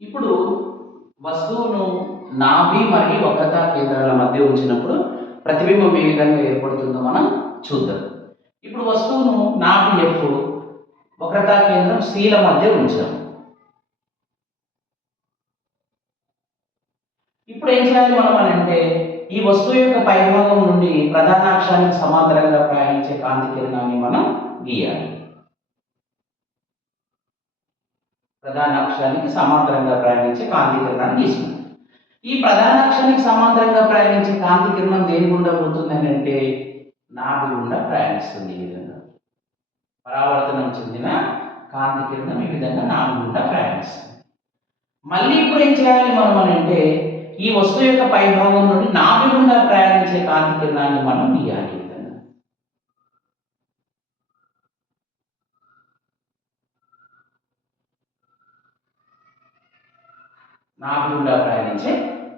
ఇప్పుడు వస్తువును నాభి మరియు వక్రతా కేంద్రాల మధ్య ఉంచినప్పుడు ప్రతిబింబం ఏ విధంగా ఏర్పడుతుందో మనం చూద్దాం. ఇప్పుడు వస్తువును నాభి ఎఫ్ వక్రతా కేంద్రం సీల మధ్య ఉంచాం ఇప్పుడు ఏం చేయాలి మనం అని అంటే ఈ వస్తువు యొక్క పైభాగం నుండి ప్రధానాక్షానికి సమాంతరంగా ప్రయాణించే కాంతి కిరణాన్ని మనం గీయాలి. ప్రధాన అక్షానికి సమాంతరంగా ప్రయాణించే కాంతి కిరణాన్ని తీసుకుంది ఈ ప్రధాన అక్షానికి సమాంతరంగా ప్రయాణించే కాంతి కిరణం దేని గుండా పోతుంది అని అంటే నాభి గుండా ప్రయాణిస్తుంది ఈ విధంగా. పరావర్తనం చెందిన కాంతి కిరణం ఈ విధంగా నాభి గుండా ప్రయాణిస్తుంది. మళ్ళీ ఇప్పుడు ఏం చేయాలి మనం అని అంటే ఈ వస్తువు యొక్క పైభాగం నుండి నాభి గుండా ప్రయాణించే కాంతి కిరణాన్ని మనం ఇవ్వాలి ఈ విధంగా నాభి గుండా ప్రయాణించే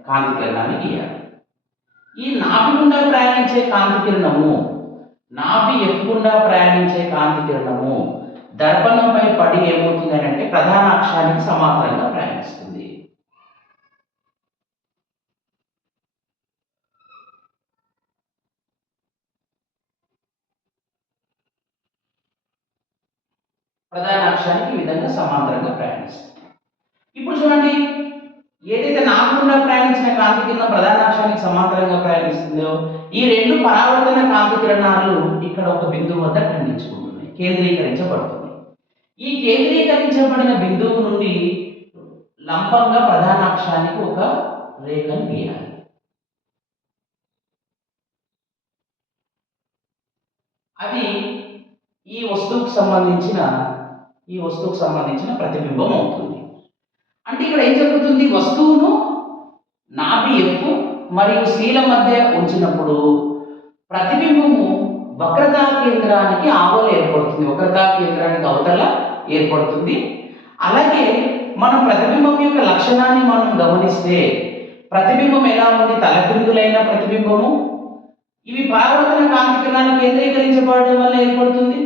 కాంతి కిరణాన్ని గీయాలి. ఈ నాభి గుండా ప్రయాణించే కాంతి కిరణము నాభి ఎఫ్ ప్రయాణించే కాంతి కిరణము దర్పణంపై పడి ఏమవుతుంది అని అంటే ప్రధాన అక్షానికి సమాంతరంగా ప్రయాణిస్తుంది. ప్రధాన అక్షానికి ఈ విధంగా సమాంతరంగా ప్రయాణిస్తుంది. ఇప్పుడు చూడండి ఏదైతే నాకుండా ప్రయాణించిన కాంతి కిరణం ప్రధాన అక్షానికి సమాంతరంగా ప్రయాణిస్తుందో ఈ రెండు పరావర్తన కాంతి కిరణాలు ఇక్కడ ఒక బిందువు వద్ద ఖండించుకుంటున్నాయి కేంద్రీకరించబడుతుంది ఈ కేంద్రీకరించబడిన బిందువు నుండి లంబంగా ప్రధాన అక్షానికి ఒక రేఖను గీయాలి. అది ఈ వస్తువుకు సంబంధించిన ఈ వస్తువుకు సంబంధించిన ప్రతిబింబం అవుతుంది. అంటే ఇక్కడ ఏం జరుగుతుంది? వస్తువును నాభి ఎఫ్ మరియు శీల మధ్య ఉంచినప్పుడు ప్రతిబింబము వక్రతా కేంద్రానికి ఆవల ఏర్పడుతుంది. వక్రతా కేంద్రానికి అవతల ఏర్పడుతుంది. అలాగే మనం ప్రతిబింబం యొక్క లక్షణాన్ని మనం గమనిస్తే ప్రతిబింబం ఎలా ఉంది? తలకిందులైన ప్రతిబింబము. ఇవి పరావర్తన కాంతి కిరణాలు కేంద్రీకరించబడడం వల్ల ఏర్పడుతుంది.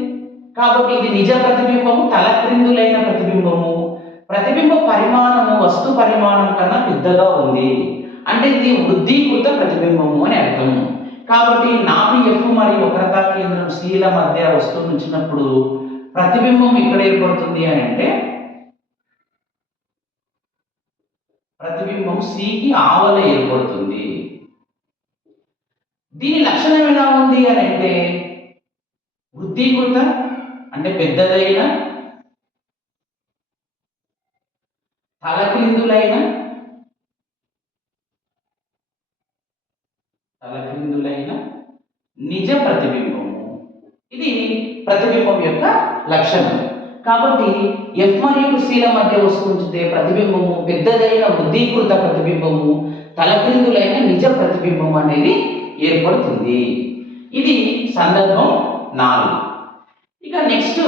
కాబట్టి ఇది నిజ ప్రతిబింబము తలక్రిందులైన ప్రతిబింబము. ప్రతిబింబ పరిమాణము వస్తు పరిమాణం కన్నా పెద్దగా ఉంది. అంటే ఇది వృద్ధీకృత ప్రతిబింబము అని అర్థం. కాబట్టి నాభి ఎఫ్ మరియు వక్రతా కేంద్రం శీల మధ్య వస్తువు ఉంచినప్పుడు ప్రతిబింబం ఇక్కడ ఏర్పడుతుంది అని అంటే ప్రతిబింబం సికి ఆవల ఏర్పడుతుంది. దీని లక్షణం ఎలా ఉంది అని అంటే వృద్ధీకృత అంటే పెద్దదైన తలక్రిందులైన తలక్రిందులైన నిజ ప్రతిబింబము. ఇది ప్రతిబింబం యొక్క లక్షణం. కాబట్టి ఎఫ్ మరియు సిల మధ్య వస్తుంచితే ప్రతిబింబము పెద్దదైన వృద్ధీకృత ప్రతిబింబము తలక్రిందులైన నిజ ప్రతిబింబం అనేది ఏర్పడుతుంది. ఇది సందర్భం నాలుగు. ఇక నెక్స్ట్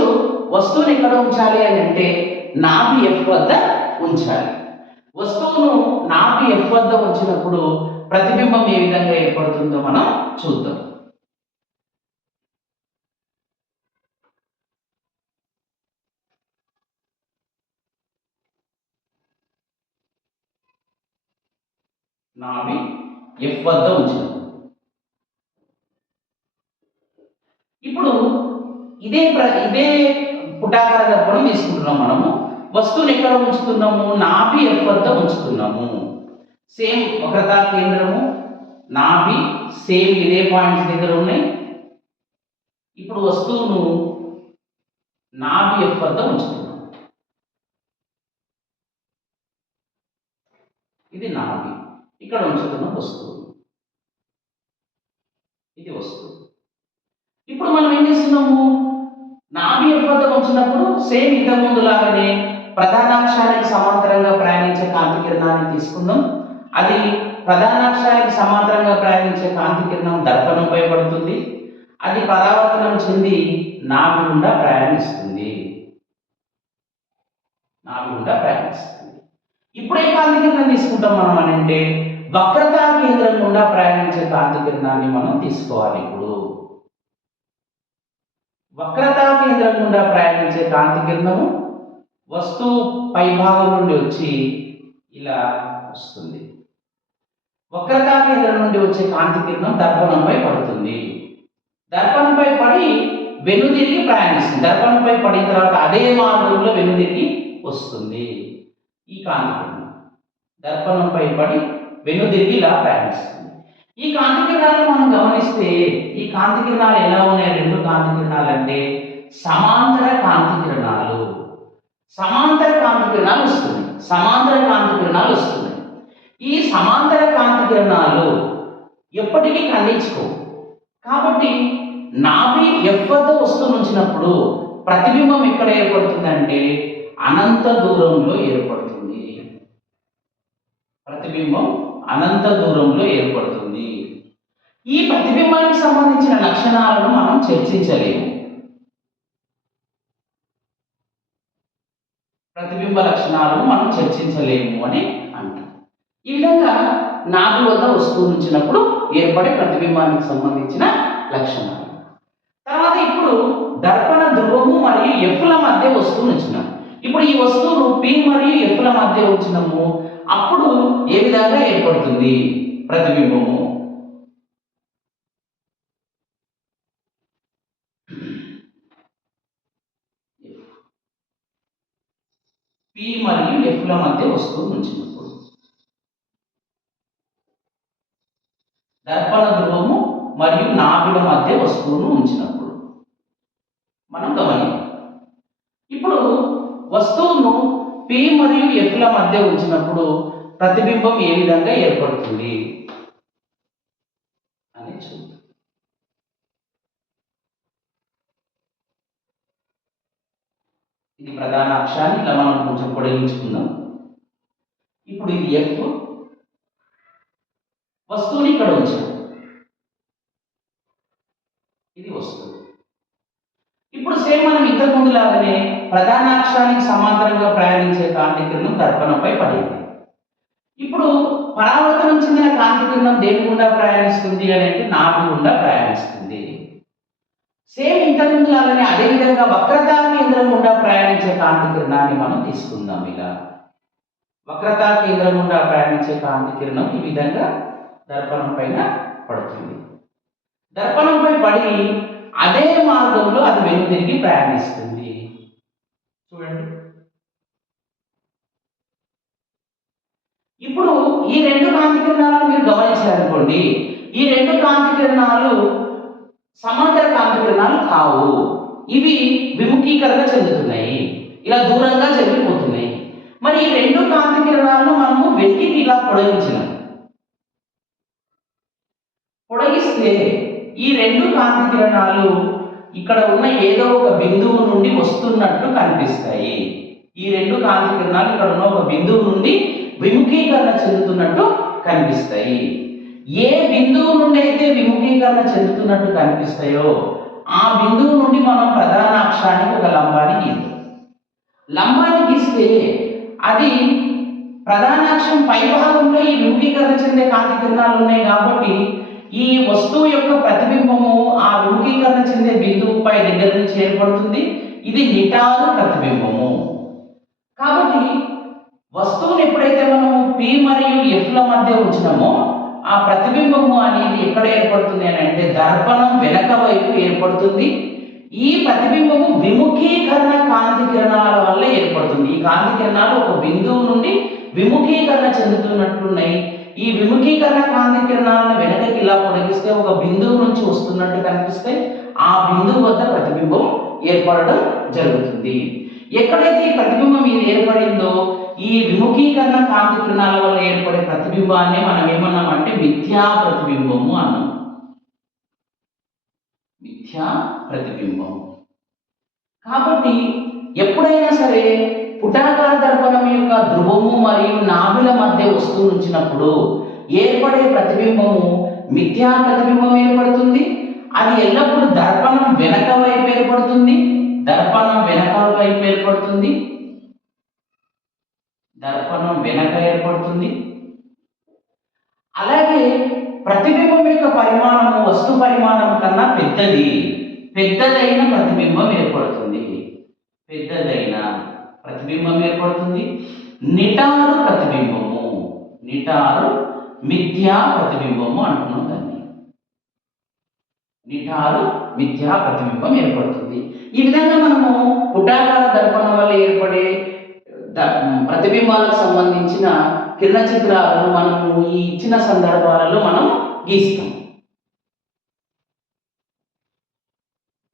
వస్తువుని ఎక్కడ ఉంచాలి అని అంటే నాభి ఎఫ్ వద్ద ఉంచాలి. వస్తువును నాకు ఎఫ్ వద్ద ఉంచినప్పుడు ప్రతిబింబం ఏ విధంగా ఏర్పడుతుందో మనం చూద్దాం. నాభి ఎఫ్ వద్ద ఉంచినప్పుడు ఇప్పుడు ఇదే ప్ర ఇదే పుటాకార దర్పణం తీసుకుంటున్నాం మనము. వస్తువుని ఎక్కడ ఉంచుతున్నాము? నాభి ఎఫ్ వద్ద ఉంచుతున్నాము. సేమ్ వక్రతా కేంద్రము నాభి సేమ్ ఇదే పాయింట్స్ దగ్గర ఉన్నాయి. ఇప్పుడు వస్తువును నాభి ఎఫ్ వద్ద ఉంచుతున్నాము. ఇది నాభి. ఇక్కడ ఉంచుతున్న వస్తువు. ఇది వస్తువు. ఇప్పుడు మనం ఏం చేస్తున్నాము? నాభి ఎఫ్ వద్ద ఉంచినప్పుడు సేమ్ ఇంతకు ముందు లాగానే ప్రధానాక్షానికి సమాంతరంగా ప్రయాణించే కాంతి కిరణాన్ని తీసుకుందాం. అది ప్రధానాక్షానికి సమాంతరంగా ప్రయాణించే కాంతి కిరణం దర్పణంపై పడుతుంది అది పరావర్తనం చెంది నాభి గుండా ప్రయాణిస్తుంది. నాభి గుండా ప్రయాణిస్తుంది. ఇప్పుడు ఏ కాంతి కిరణం తీసుకుంటాం మనం అని అంటే వక్రతా కేంద్రం గుండా ప్రయాణించే కాంతి కిరణాన్ని మనం తీసుకోవాలి ఇప్పుడు. వక్రతా కేంద్రం గుండా ప్రయాణించే కాంతి కిరణము వస్తువు పైభాగం నుండి వచ్చి ఇలా వస్తుంది. వక్రతా కేంద్రం నుండి వచ్చే కాంతి కిరణం దర్పణంపై పడుతుంది. దర్పణంపై పడి వెనుదిరిగి ప్రయాణిస్తుంది. దర్పణంపై పడిన తర్వాత అదే మార్గంలో వెనుదిరిగి వస్తుంది ఈ కాంతి కిరణం. దర్పణంపై పడి వెనుదిరిగి ఇలా ప్రయాణిస్తుంది. ఈ కాంతి కిరణాలను మనం గమనిస్తే ఈ కాంతి కిరణాలు ఎలా ఉన్నాయి? రెండు కాంతి కిరణాలు అంటే సమాంతర కాంతి కిరణాలు. సమాంతర కాంతి కిరణాలు వస్తున్నాయి. సమాంతర కాంతి కిరణాలు వస్తున్నాయి. ఈ సమాంతర కాంతి కిరణాలు ఎప్పటికీ ఖండించుకో కాబట్టి నాభి ఎవ్వరితో వద్ద వస్తువు ఉంచినప్పుడు ప్రతిబింబం ఎక్కడ ఏర్పడుతుందంటే అనంత దూరంలో ఏర్పడుతుంది. ప్రతిబింబం అనంత దూరంలో ఏర్పడుతుంది. ఈ ప్రతిబింబానికి సంబంధించిన లక్షణాలను మనం చర్చించలేము. ప్రతిబింబ లక్షణాలను మనం చర్చించలేము అని అంటాం ఈ విధంగా నాభి వద్ద వస్తువు ఉంచినప్పుడు ఏర్పడే ప్రతిబింబానికి సంబంధించిన లక్షణాలు. తర్వాత ఇప్పుడు దర్పణ ధ్రువము మరియు ఎఫ్ల మధ్య వస్తువును ఉంచినాం ఇప్పుడు ఈ వస్తువును పి మరియు ఎఫ్ల మధ్య ఉంచినాము. అప్పుడు ఏ విధంగా ఏర్పడుతుంది? ప్రతిబింబము పి మరియు ఎఫ్ల మధ్య వస్తువు ఉంచినప్పుడు. దర్పణ ధ్రువము మరియు నాభిల మధ్య వస్తువును ఉంచినప్పుడు. మనం గమనిద్దాం ఇప్పుడు వస్తువును పి మరియు ఎఫ్ల మధ్య ఉంచినప్పుడు ప్రతిబింబం ఏ విధంగా ఏర్పడుతుంది? అని చూద్దాం. ఇది ప్రధాన అక్షాన్ని ఇలా మనం కొంచెం పొడిగించుకుందాం. ఇప్పుడు ఇది ఎఫ్ వస్తువుని ఇక్కడ ఉంచాం. ఇది వస్తువు. ఇప్పుడు సేమ్ మనం ఇంతకు ముందు లాగానే ప్రధానాక్షానికి సమాంతరంగా ప్రయాణించే కాంతి కిరణం దర్పణంపై పడింది. ఇప్పుడు పరావర్తనం చెందిన కాంతి కిరణం దేని గుండా ప్రయాణిస్తుంది అని అంటే నాభి గుండా ప్రయాణిస్తుంది. సేమ్ ఇంతకు లాగానే అదే విధంగా వక్రతా కేంద్రం గుండా ప్రయాణించే కాంతి కిరణాన్ని మనం తీసుకుందాం ఇలా. వక్రతా కేంద్రం గుండా ప్రయాణించే కాంతి కిరణం ఈ విధంగా దర్పణం పైన పడుతుంది. దర్పణంపై పడి అదే మార్గంలో అది వెనుతిరిగి ప్రయాణిస్తుంది. చూడండి. ఇప్పుడు ఈ రెండు కాంతి కిరణాలను మీరు గమనించారనుకోండి. ఈ రెండు కాంతి కిరణాలు కావు ఇవి విముఖీకరణ చెందుతున్నాయి. ఇలా దూరంగా చెందిపోతున్నాయి మరి ఈ రెండు కాంతి కిరణాలను మనము వెతికి ఇలా పొడిగించినాం. పొడిగిస్తే ఈ రెండు కాంతి కిరణాలు ఇక్కడ ఉన్న ఏదో ఒక బిందువు నుండి వస్తున్నట్టు కనిపిస్తాయి. ఈ రెండు కాంతి కిరణాలు ఇక్కడ ఉన్న ఒక బిందువు నుండి విముఖీకరణ చెందుతున్నట్టు కనిపిస్తాయి. ఏ బిందువు నుండి అయితే విముఖీకరణ చెందుతున్నట్టు కనిపిస్తాయో ఆ బిందువు నుండి మనం ప్రధాన అక్షానికి ఒక లంబాన్ని గీద్దాం. లంబాన్ని గీస్తే అది ప్రధాన అక్షం పై భాగంలో ఈ రూపీకరణ చెందే కాంతి కిరణాలు ఉన్నాయి కాబట్టి ఈ వస్తువు యొక్క ప్రతిబింబము ఆ రూపీకరణ చెందే బిందువుపై దగ్గర నుంచి ఏర్పడుతుంది. ఇది నిటారు ప్రతిబింబము. కాబట్టి వస్తువుని ఎప్పుడైతే మనము పి మరియు ఎఫ్ల మధ్య ఉంచినామో ఆ ప్రతిబింబము అనేది ఎక్కడ ఏర్పడుతుంది అని అంటే దర్పణం వెనక వైపు ఏర్పడుతుంది. ఈ ప్రతిబింబము విముఖీకరణ కాంతి కిరణాల వల్ల ఏర్పడుతుంది. ఈ కాంతి కిరణాలు ఒక బిందువు నుండి విముఖీకరణ చెందుతున్నట్లున్నాయి ఈ విముఖీకరణ కాంతి కిరణాలను వెనకకి ఇలా పొడిగిస్తే ఒక బిందువు నుంచి వస్తున్నట్టు కనిపిస్తే ఆ బిందువు వద్ద ప్రతిబింబం ఏర్పడడం జరుగుతుంది. ఎక్కడైతే ఈ ప్రతిబింబం ఇది ఏర్పడిందో ఈ విముఖీకరణ కాంతి కిరణాల వల్ల ఏర్పడే ప్రతిబింబాన్ని మనం ఏమన్నామంటే మిథ్యా ప్రతిబింబము అన్నాం. మిథ్యా ప్రతిబింబం. కాబట్టి ఎప్పుడైనా సరే పుటాకార దర్పణం యొక్క ధ్రువము మరియు నాభిల మధ్య వస్తువు ఉంచినప్పుడు ఏర్పడే ప్రతిబింబము మిథ్యా ప్రతిబింబం ఏర్పడుతుంది? అది ఎల్లప్పుడూ దర్పణం వెనక వైపు ఏర్పడుతుంది? దర్పణం వెనక వైపు ఏర్పడుతుంది? దర్పణం వెనక ఏర్పడుతుంది. అలాగే ప్రతిబింబం యొక్క పరిమాణము వస్తు పరిమాణం కన్నా పెద్దది. పెద్దదైన ప్రతిబింబం ఏర్పడుతుంది. పెద్దదైన ప్రతిబింబం ఏర్పడుతుంది. నిటారు ప్రతిబింబము. నిటారు మిథ్యా ప్రతిబింబము అంటున్నాం దాన్ని. నిటారు మిథ్యా ప్రతిబింబం ఏర్పడుతుంది. ఈ విధంగా మనము పుటాకార దర్పణం వల్ల ఏర్పడే ప్రతిబింబాలకు సంబంధించిన కిరణ చిత్రాలను మనము ఈ ఇచ్చిన సందర్భాలలో మనం గీస్తాం.